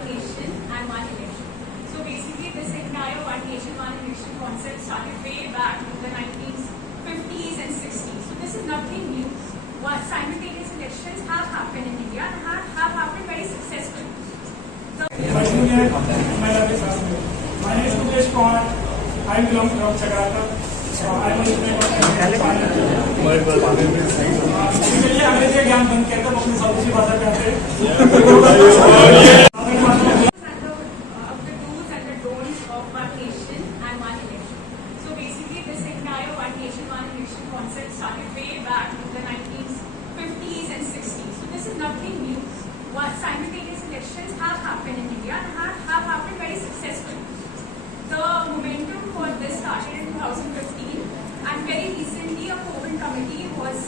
one nation and one election. So basically this entire one nation, one election concept started way back in the 1950s and 60s. So this is nothing new. Simultaneous elections have happened in India and have happened very successfully. My name is Mukesh Kumar. I belong from Jakarta. I was चलिए अंग्रेजी ज्ञान बंद करते हैं अपनी स्वदेशी भाषा कहते हैं Simultaneous elections have happened in India and have happened very successfully. The momentum for this started in 2015 and very recently a COVID committee was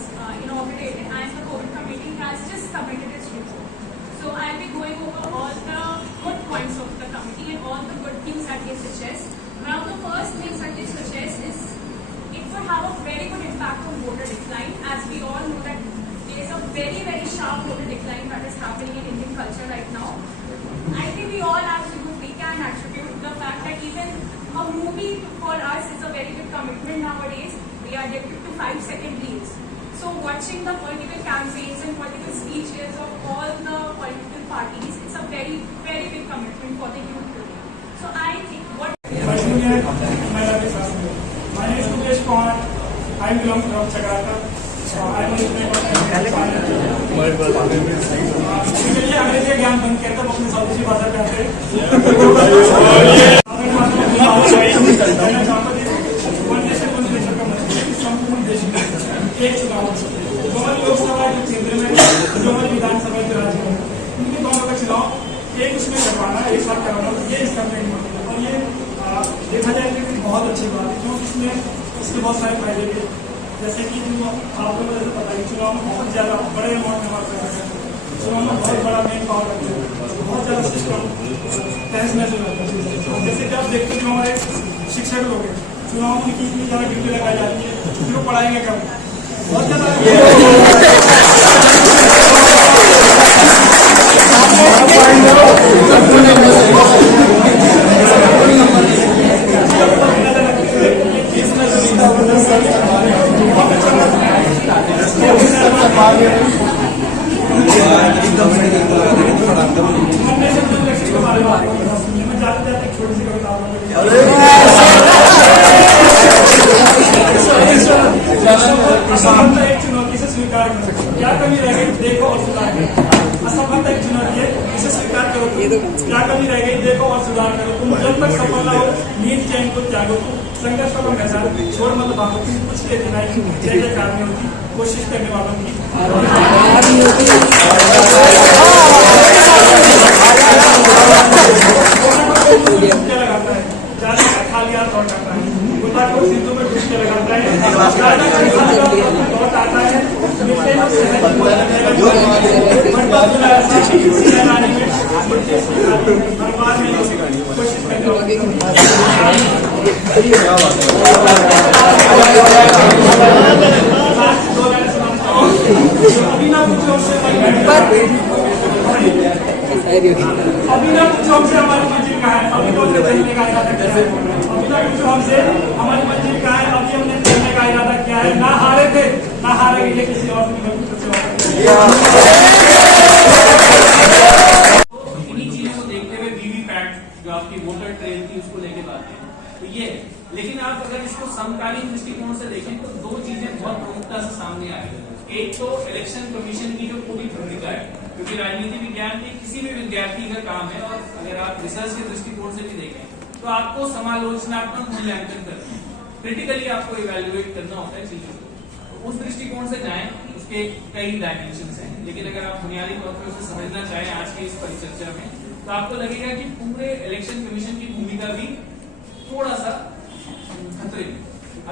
inaugurated and the COVID committee has just submitted its report. So I'll be going over all the good points of the committee and all the good things that they suggest. One of the first things that they suggest is it would have a very good impact on voter decline, as we all know that there is a very sharp voter decline that is happening in Indian culture right now. I think we all absolutely can attribute the fact that even a movie for us is a very big commitment nowadays. We are addicted to 5-second reels. So watching the political campaigns and political speeches of all the political parties, it's a very big commitment for the youth today. So I think what... My name is Mukesh Kumar. I belong from Jakarta. चलिए अंग्रेजी ज्ञान बंद करते हैं अपनी स्वदेशी भाषा कहते हैं संपूर्ण देश में एक चुनाव दोनों लोकसभा के केंद्र में दोनों विधानसभा के राज्य में उनके दोनों का चुनाव एक उसमें करवाना एक साथ करवाना ये इसका मेन मतलब और ये देखा जाए कि बहुत अच्छी बात है क्योंकि इसमें इसके बहुत सारे फायदे भी जैसे कि आप लोगों को पता है चुनाव में बहुत ज्यादा बड़े अमाउंट में मार्क करते हैं चुनाव में बहुत बड़ा मेन पावर रखते हैं बहुत ज्यादा सिस्टम तहस नहस रहता है जैसे कि आप देखते हैं हमारे शिक्षक लोग हैं चुनाव में कितनी ज्यादा ड्यूटी लगाई जाती है फिर वो पढ़ाएंगे कब बहुत ज्यादा असफलता एक चुनौती से स्वीकार करो क्या कमी रह गई देखो और सुधार करो असफलता एक चुनौती है इसे स्वीकार करो क्या कमी रह गई देखो और सुधार करो तुम जब तक सफल ना हो नींद चैन को त्यागो संघर्ष को कैसा छोड़ मत भागो कुछ के दिन जय जयकार नहीं होती कोशिश करने वालों की लगाता है ज्यादा खाली हाथ लौट आता है गुदा को सिद्धों में डुबके लगाता है लौट आता है कोशिश करने अभी ना पूछो हमसे हमारी मंजिल कहाँ है अभी तो चलने का इरादा क्या है अभी ना पूछो हमसे हमारी मंजिल कहाँ है अभी हमने चलने का इरादा क्या है ना हारे थे ना हारेंगे ये किसी और नहीं इन्हीं चीजों को देखते हुए वीवीपैट जो आपकी वोटर ट्रेल थी उसको लेके बात है तो ये लेकिन आप अगर इसको समकालीन दृष्टिकोण से देखें तो दो चीजें बहुत प्रमुखता से सामने आई एक तो इलेक्शन कमीशन की जो पूरी भूमिका है क्योंकि राजनीति विज्ञान में किसी भी विद्यार्थी का काम है और अगर आप रिसर्च के दृष्टिकोण से भी देखें तो आपको समालोचनात्मक मूल्यांकन करना है क्रिटिकली आपको इवेल्युएट करना होता है चीजों को तो उस दृष्टिकोण से जाएं उसके कई डायमेंशन हैं लेकिन अगर आप बुनियादी तौर पर उसे समझना चाहें आज की इस परिचर्चा में तो आपको लगेगा कि पूरे इलेक्शन कमीशन की भूमिका भी थोड़ा सा खतरे में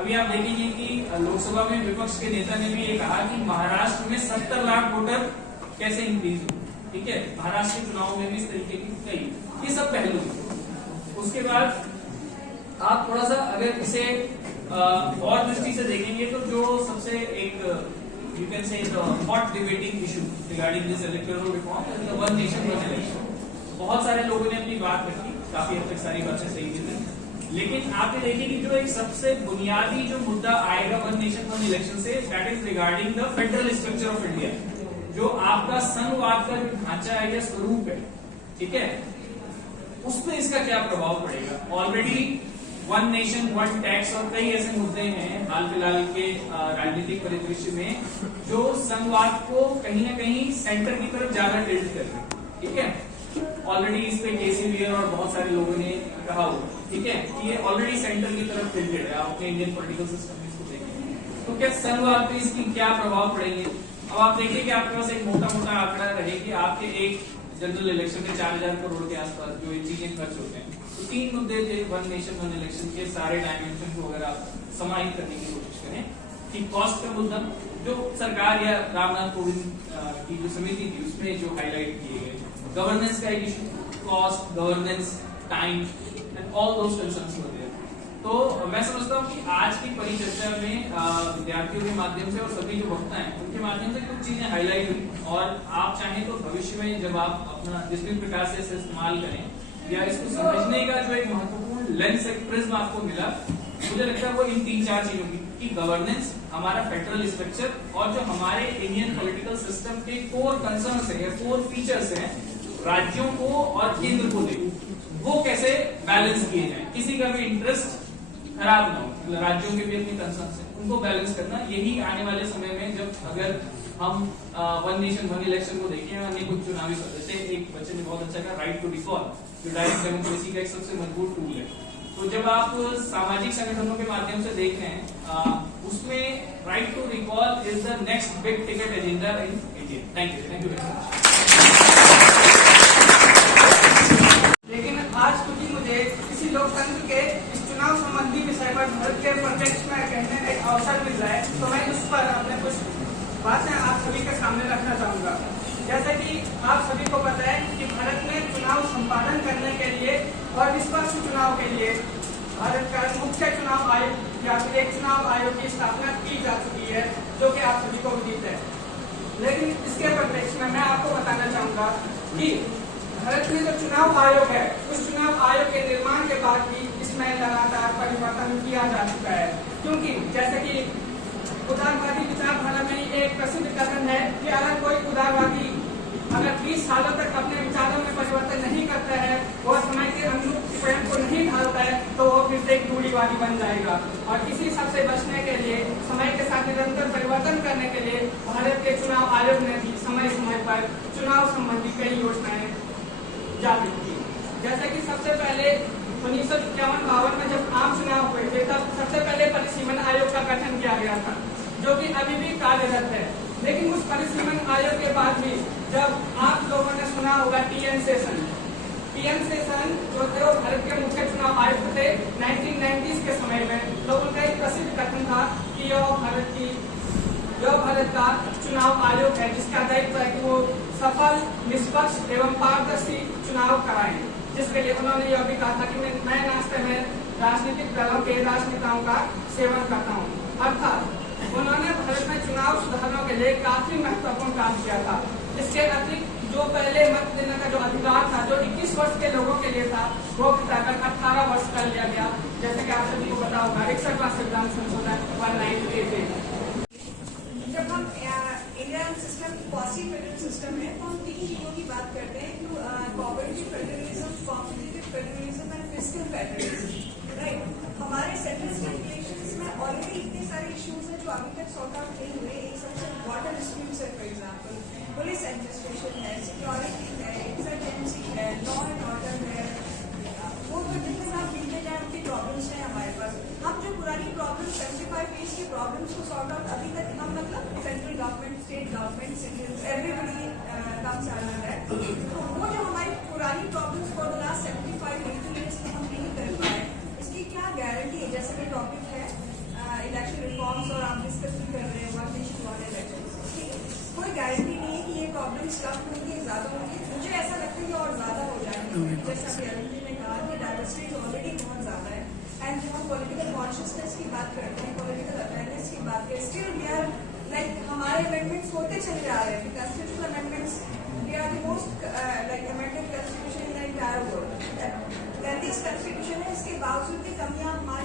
अभी आप देखेंगे कि लोकसभा में विपक्ष के नेता ने भी ये कहा कि महाराष्ट्र में 70 लाख वोटर कैसे इंक्रीज हो ठीक है महाराष्ट्र के चुनाव में भी इस तरीके की कई ये सब पहलू उसके बाद आप थोड़ा सा अगर इसे और दृष्टि से देखेंगे तो जो सबसे एक you can say the hot debating issue regarding this electoral reform is the one nation one election बहुत सारे लोगों ने अपनी बात रखी, काफी हद तक सारी बातें सही भी थी, लेकिन आप ये देखिए कि जो एक सबसे बुनियादी जो मुद्दा आएगा वन नेशन वन इलेक्शन से, that is regarding the federal structure of India, जो आपका संघवाद का जो ढांचा है या स्वरूप है, ठीक है, उसमें इसका क्या प्रभाव पड़ेगा। Already one nation one tax और कई ऐसे मुद्दे हैं हाल फिलहाल के राजनीतिक परिदृश्य में जो संघवाद को कहीं ना कहीं सेंटर की तरफ ज्यादा टिल्ट कर रहे हैं, ठीक है। ऑलरेडी इस पे केसीवीआर और बहुत सारे लोगों ने कहा हो, ठीक है, कि ये ऑलरेडी सेंटर की तरफ टिल्टेड है। आप अपने इंडियन पॉलिटिकल सिस्टम में इसको देखें तो क्या संघवाद पे इसकी क्या प्रभाव पड़ेंगे। अब आप देखिए कि आपके पास एक मोटा मोटा आंकड़ा रहे कि आपके एक जनरल इलेक्शन में 4000 करोड़ के आसपास जो ये चीजें खर्च होते हैं, तो 3 मुद्दे थे वन नेशन वन इलेक्शन के सारे डायमेंशन को अगर आप समाहित करने की कोशिश करें कि कॉस्ट का मुद्दा जो सरकार या रामनाथ कोविंद की जो समिति थी उसमें जो हाईलाइट किए गए, गवर्नेंस का एक issue, cost, governance, time and all those concerns होते हैं। तो मैं समझता हूँ कि आज की परिचर्चा में विद्यार्थियों के माध्यम से और सभी जो वक्ता हैं उनके माध्यम से कुछ चीजें हाईलाइट हुई, और आप चाहें तो भविष्य में जब आप अपना जिस भी प्रकार से इसे इस्तेमाल करें या इसको समझने का जो एक महत्वपूर्ण लेंस एक प्रिज्म आपको मिला, मुझे लगता है वो इन 3-4 चीजों की गवर्नेंस, हमारा फेडरल स्ट्रक्चर और जो हमारे इंडियन पॉलिटिकल सिस्टम के कोर कंसर्न्स है या कोर फीचर्स हैं, राज्यों को और केंद्र को देखो वो कैसे बैलेंस किए जाए, किसी का भी इंटरेस्ट खराब ना हो, मतलब राज्यों के भी अपनी कंसर्न्स है उनको बैलेंस करना, यही आने वाले समय में जब अगर हम वन नेशन वन इलेक्शन को देखें या अन्य कुछ चुनावी, जैसे एक बच्चे ने बहुत अच्छा कहा राइट टू रिकॉल, जो डायरेक्ट डेमोक्रेसी का एक सबसे मजबूत टूल है। तो जब आप सामाजिक संगठनों के माध्यम से देख रहे हैं उसमें right to recall is the next big ticket agenda in India. Thank you very much. लेकिन आज क्योंकि मुझे किसी लोकतंत्र के इस चुनाव संबंधी विषय पर भारत के प्रोजेक्ट में कहने का एक अवसर मिल रहा है, तो मैं उस पर अपने कुछ बातें आप सभी के सामने रखना चाहूंगा। जैसे कि आप सभी को पता है कि भारत में चुनाव संपादन करने के लिए और निष्पक्ष चुनाव के लिए भारत का मुख्य चुनाव आयोग या फिर एक चुनाव आयोग की स्थापना की जा चुकी है, जो कि आप सभी को विदित है। लेकिन इसके परिप्रेक्ष्य में मैं आपको बताना चाहूंगा कि भारत में जो चुनाव आयोग है, उस चुनाव आयोग के निर्माण के बाद भी इसमें लगातार परिवर्तन किया जा चुका है, क्योंकि जैसे कि उदारवादी विचारधारा में एक प्रसिद्ध कथन है कि अगर कोई उदारवादी अगर 20 सालों तक अपने विचारों में परिवर्तन नहीं करता है, वह समय के अनुरूप स्वयं को नहीं ढालता है, तो वो फिर से एक दूरीवादी बन जाएगा। और इसी सबसे बचने के लिए, समय के साथ निरंतर परिवर्तन करने के लिए भारत के चुनाव आयोग ने भी समय समय पर चुनाव संबंधी कई योजनाएं जारी की। जैसे कि सबसे पहले 1951-52 में जब आम चुनाव हुए थे, तब सबसे पहले परिसीमन आयोग का गठन किया गया था, जो कि अभी भी कार्यरत है। लेकिन उस परिसीमन आयोग के बाद भी जब आप लोगों ने सुना होगा टीएन शेषन जो थे वो भारत के मुख्य चुनाव आयुक्त थे 1990s के समय में, तो उनका एक प्रसिद्ध कथन था कि यह भारत का चुनाव आयोग है जिसका दायित्व है कि वो सफल, निष्पक्ष एवं पारदर्शी चुनाव कराएं, जिसके लिए उन्होंने यह भी कहा था कि मैं नाश्ते में राजनीतिक दलों के राजनेताओं का सेवन करता हूँ। अर्थात उन्होंने भारत में चुनाव सुधारों के लिए काफी महत्वपूर्ण काम किया था। इसके अतिरिक्त जो पहले मत देने का जो अधिकार था, जो 21 वर्ष के लोगों के लिए था, वो घटाकर 18 वर्ष कर लिया गया। जैसे कि आप सभी को पता होगा 61वां संविधान संशोधन 1988। जब हम Indian system quasi federal system है, तो हम 3 चीजों की बात करते हैं, cooperative federalism, competitive federalism and fiscal federalism. Right, हमारे सेंट्रल स्टेट रिलेशंस में ऑलरेडी इतने सारे इश्यूज हैं जो अभी तक सॉर्ट आउट नहीं हुए। एक सबसे वाटर डिस्प्यूट्स है, फॉर एग्जाम्पल पुलिस एडमिनिस्ट्रेशन है, सिक्योरिटी है, इंसर्जेंसी है, लॉ एंड ऑर्डर है, वो तो जितने साथ मिलते जाए उनकी प्रॉब्लम्स हैं हमारे पास। हम जो पुरानी प्रॉब्लम 75 फेज की प्रॉब्लम्स को सॉर्ट आउट अभी तक हम मतलब central government, state government, citizen, everybody comes under that. तो वो जो हमारी पुरानी problems for the last 75-80 years हम नहीं कर पाए, इसकी क्या गारंटी है। जैसे कि टॉपिक है इलेक्शन रिफॉर्म्स और आप डिस्कस भी कर रहे हैं वन नेशन वन इलेक्शन, कोई गारंटी नहीं है कि ये प्रॉब्लम्स कम होंगी, ज्यादा होंगी। मुझे ऐसा लगता है कि और ज्यादा हो जाएंगे। जैसा अभी अरुण जी ने कहा कि डाइवर्सिटी ऑलरेडी बहुत ज्यादा है, एंड जब हम पॉलिटिकल कॉन्शियसनेस की बात करते हैं, पॉलिटिकल अवेयरनेस की बात करें, स्टिल वी आर लाइक हमारे अमेंडमेंट्स होते चले जा रहे हैं। Constitutional amendments, we are the most like amended constitution in बावजूद भी कमियां हमारे